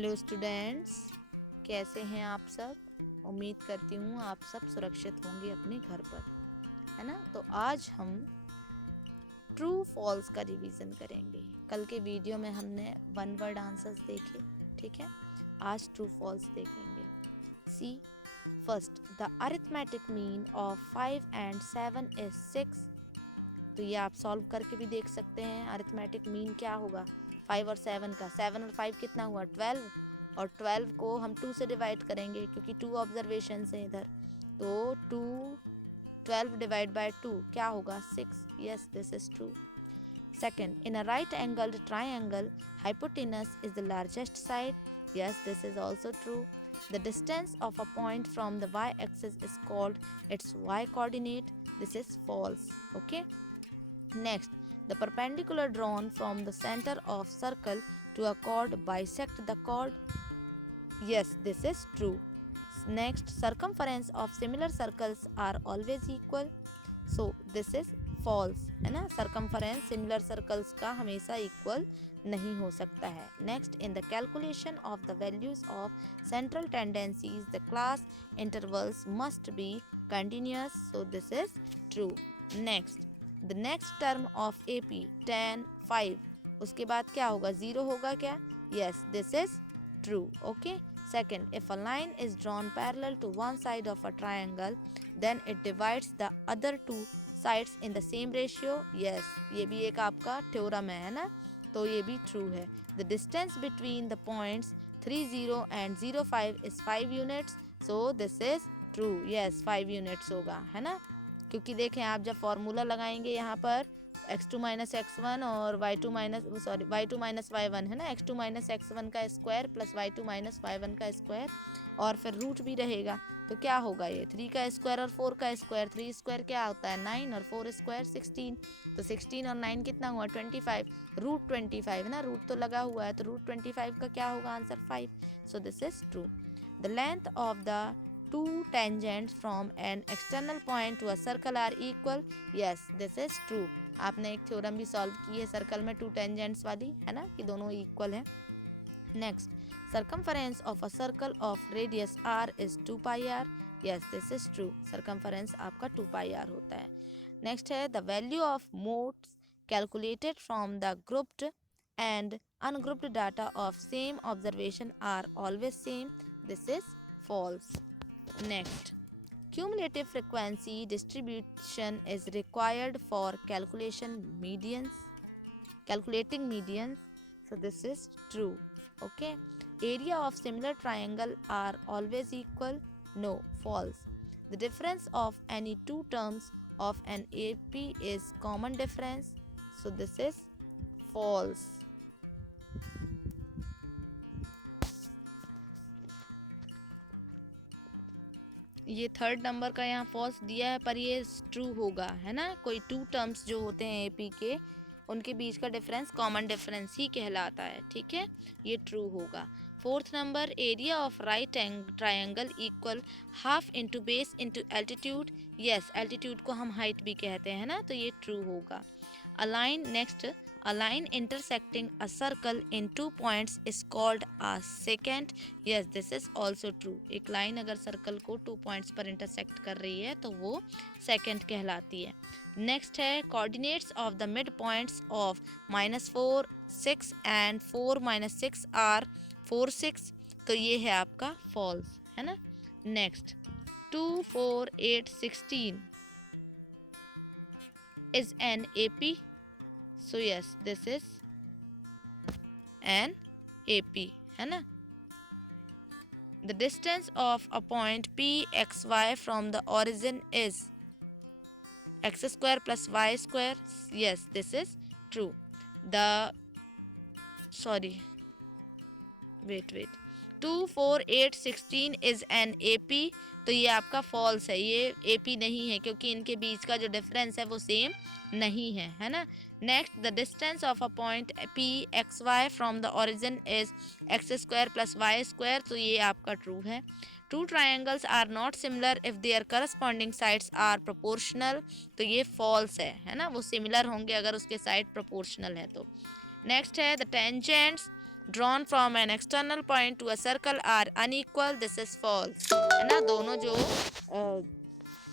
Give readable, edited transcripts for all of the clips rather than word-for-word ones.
Hello students, कैसे हैं आप सब। उम्मीद करती हूँ आप सब सुरक्षित होंगे अपने घर पर, है ना। तो आज हम ट्रू फॉल्स का रिवीजन करेंगे। कल के वीडियो में हमने वन वर्ड आंसर्स देखे, ठीक है। आज ट्रू फॉल्स देखेंगे। See first, the arithmetic mean of 5 and 7 is 6। तो ये आप सॉल्व करके भी देख सकते हैं। अरिथमेटिक मीन क्या होगा 5 और 7 का। 7 और 5 कितना हुआ 12, और 12 को हम 2 से डिवाइड करेंगे क्योंकि 2 ऑब्जर्वेशन हैं इधर। तो 2 12 डिवाइड बाय 2 क्या होगा 6। Yes, this is true. Second, in a right angled triangle, hypotenuse is the largest side. Yes, this is also true. The distance of a point from the y-axis is called its y-coordinate. This is false. Okay. Next, the perpendicular drawn from the center of circle to a chord bisect the chord. Yes, this is true. Next, circumference of similar circles are always equal. So this is false, है ना। circumference similar circles का हमेशा equal नहीं हो सकता है। Next, in the calculation of the values of central tendencies, the class intervals must be continuous. So this is true. Next, the next term of AP 10 5, उसके बाद क्या होगा 0 होगा क्या। Yes, this is true. Okay. Second, if a line is drawn parallel to one side of a triangle, then it divides the other two sides in the same ratio. Yes, ये भी एक आपका थ्योरम है ना, तो ये भी true है। The distance between the points 30 and 05 is 5 units. So this is true. Yes, 5 units होगा, है ना। क्योंकि देखें आप जब फॉर्मूला लगाएंगे यहाँ पर x2 माइनस x1 और y2 माइनस y1 है ना। x2 माइनस x1 का square plus y2 minus y1 का स्क्वायर, और फिर रूट भी रहेगा। तो क्या होगा ये 3 का स्क्वायर और 4 का स्क्वायर। 3 स्क्वायर क्या होता है 9 और 4 स्क्वायर 16। तो 16 और 9 कितना हुआ 25। रूट 25 है ना, रूट तो लगा हुआ है, तो रूट 25 का क्या होगा answer 5। So this is true. The length of the two tangents from an external point to a circle are equal. Yes, this is true. आपने एक थ्योरम भी सॉल्व की है सर्कल में 2 टेंजेंट्स वाली, है ना, कि दोनों इक्वल हैं। Next, circumference of a circle of radius r is 2 pi r. Yes, this is true. circumference आपका 2 pi r होता है। नेक्स्ट है the value of modes calculated from the grouped and ungrouped data of same observation are always same. This is false. Next, cumulative frequency distribution is required for calculating medians. So this is true. Okay. Area of similar triangle are always equal. No, false. The difference of any two terms of an AP is common difference. So this is false. ये third number का यहाँ false दिया है, पर ये true होगा, है ना। कोई टू टर्म्स जो होते हैं एपी के, उनके बीच का डिफरेंस कॉमन डिफरेंस ही कहलाता है, ठीक है। ये ट्रू होगा। Fourth number, area of right triangle equal half into base into altitude. Yes, altitude को हम हाइट भी कहते हैं ना, तो ये ट्रू होगा। Align, next, a line intersecting a circle in 2 points is called a secant. Yes, this is also true. एक लाइन अगर सर्कल को 2 पॉइंट्स पर इंटरसेक्ट कर रही है तो वो सेकेंड कहलाती है। नेक्स्ट है coordinates of the mid points of -4 6 and 4 -6 are 4 6। तो ये है आपका फॉल्स, है ना। Next, 2 4 8 16 is an AP. So yes, this is an AP, है ना। The distance of a point PXY from the origin is x square plus y square. Yes, this is true. The wait 2 4 8 16 is an AP. तो ये आपका false है, ये AP नहीं है क्योंकि इनके बीच का जो डिफरेंस है वो सेम नहीं है, है ना। Next, the distance of a point P X Y from the origin is X square plus Y square. तो ये आपका ट्रू है। Two triangles are not similar if their corresponding sides are proportional. तो ये फॉल्स है ना, वो similar होंगे अगर उसके साइड प्रोपोर्शनल है तो। नेक्स्ट है the tangents drawn from an external point to a circle are unequal, this is false, है ना।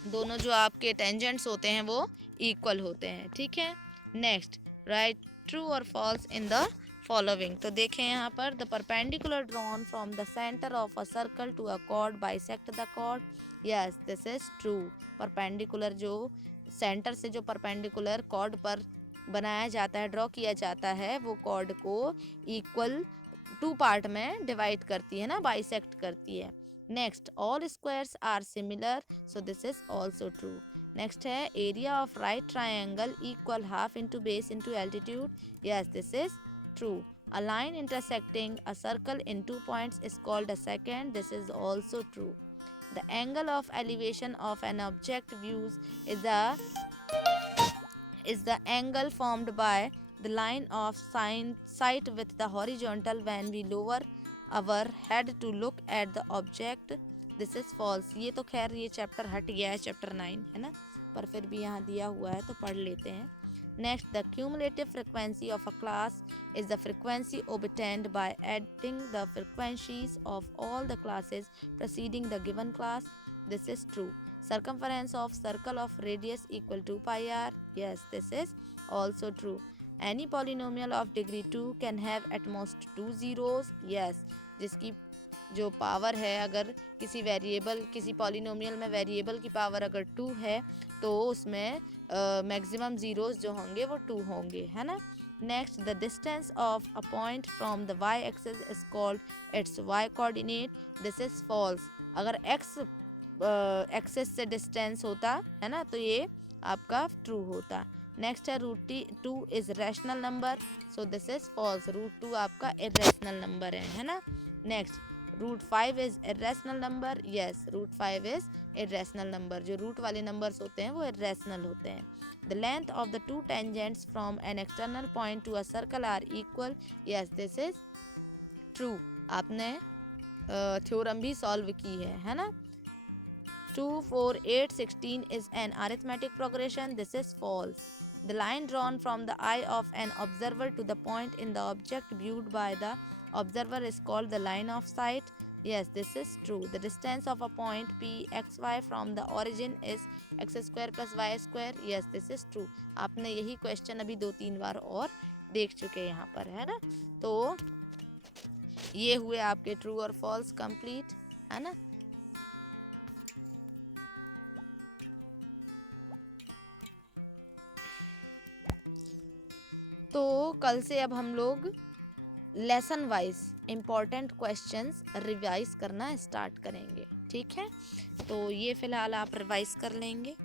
दोनों जो आपके टेंजेंट्स होते हैं वो इक्वल होते हैं, ठीक है। नेक्स्ट, राइट ट्रू और फॉल्स इन द फॉलोइंग। तो देखें यहाँ पर, the perpendicular drawn from the centre of a circle to a chord bisect the chord, yes this is true. Perpendicular जो सेंटर से जो परपेंडिकुलर कॉर्ड पर बनाया जाता है, ड्रॉ किया जाता है, वो कॉर्ड को इक्वल 2 पार्ट में डिवाइड करती है ना, बाइसेक्ट करती है। Next, all squares are similar, so this is also true. Next है, area of right triangle equal half into base into altitude, yes this is true. A line intersecting a circle in 2 points is called a secant, this is also true. The angle of elevation of an object views is the angle formed by the line of sight with the horizontal when we lower our head to look at the object, this is false। ये तो खैर ये chapter हट गया है, chapter 9 है ना, पर फिर भी यहाँ दिया हुआ है तो पढ़ लेते हैं। Next, the cumulative frequency of a class is the frequency obtained by adding the frequencies of all the classes preceding the given class, this is true। Circumference of circle of radius equal to pi r, yes this is also true। Any polynomial of degree 2 can have at most 2 zeros, yes। जिसकी जो power है, अगर किसी variable, किसी polynomial में variable की power अगर 2 है तो उसमें मैक्सिमम जीरोस जो होंगे वो 2 होंगे, है ना। Next, the distance of a point from the Y axis is called its Y coordinate, this is false. अगर एक्स एक्सिस से डिस्टेंस होता है ना तो ये आपका ट्रू होता। नेक्स्ट है, √2 is rational number, so this is false. √2 आपका इरेशनल नंबर है ना। Next, √5 is irrational number, yes √5 is irrational number. जो रूट वाले नंबर्स होते हैं वो इरेशनल होते हैं। The length of the 2 tangents from an external point to a circle are equal, yes this is true. आपने थ्योरम भी सॉल्व की है ना। 2, 4, 8, 16 is an arithmetic progression, this is false। The line drawn from the eye of an observer to the point in the object viewed by the observer is called the line of sight, yes this is true। The distance of a point p xy from the origin is x square plus y square, yes this is true। आपने यही question अभी 2-3 बार और देख चुके हैं यहाँ पर, है ना। तो ये हुए आपके ट्रू और फॉल्स कंप्लीट, है ना। तो कल से अब हम लोग lesson wise important questions revise करना स्टार्ट करेंगे, ठीक है। तो ये फ़िलहाल आप रिवाइज कर लेंगे।